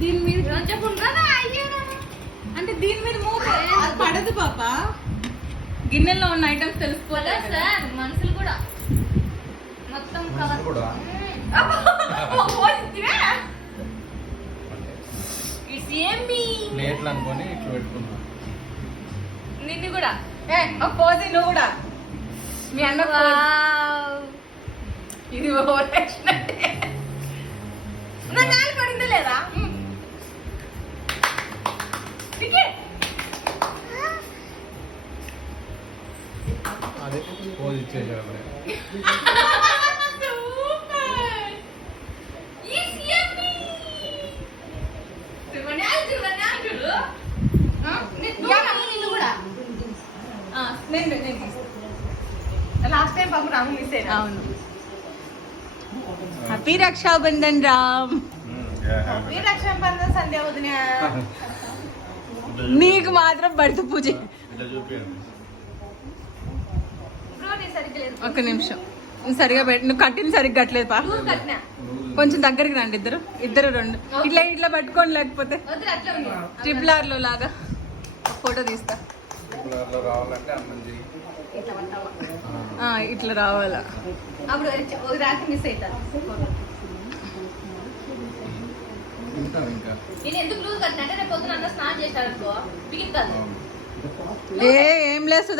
దీని మీద అంటే దీని మీద మూత పడదు పాప. గిన్నెల్లో ఉన్న ఐటమ్స్ తెలుసుకోలే సార్. మనుషులు కూడా మొత్తం కవర్ కూడా ప్లేట్లు అనుకొని ఇట్లా పెట్టుకున్నా. నిన్ను కూడా పోసి నువ్వు కూడా మీ అన్న ఇది పడిందా లేదా అదే పోజ్ ఇచ్చేసాడు. లాస్ట్ టైం పాపం రాము మిస్ అయినా. అవును. హ్యాపీ రక్షాబంధన్ రామ్. ఈ రక్షాబంధన్ సంధ్య వదిన నీకు మాత్రం భర్త పూజ. ఒక్క నిమిషం సరిగా నువ్వు కట్టిన సరిగ్గా కట్టలేదు పా. కొంచెం దగ్గరికి రండి ఇద్దరు రెండు ఇట్లా ఇట్లా పట్టుకోండి, లేకపోతే ట్రిపుల్ ఆర్ లో లాగా ఫోటో తీస్తా. రావాలంటే అన్నం చేయి. ఇట్లా రావాలా? అప్పుడు రాత్రి మిస్ అవుతారు. ఉంటాను ఇంకా. నేను ఎందుకు లూజ్ కట్టినా అంటే రేపు పొద్దున స్నానం చేశారు అనుకో బిగిస్తాను. ఏం లేదు.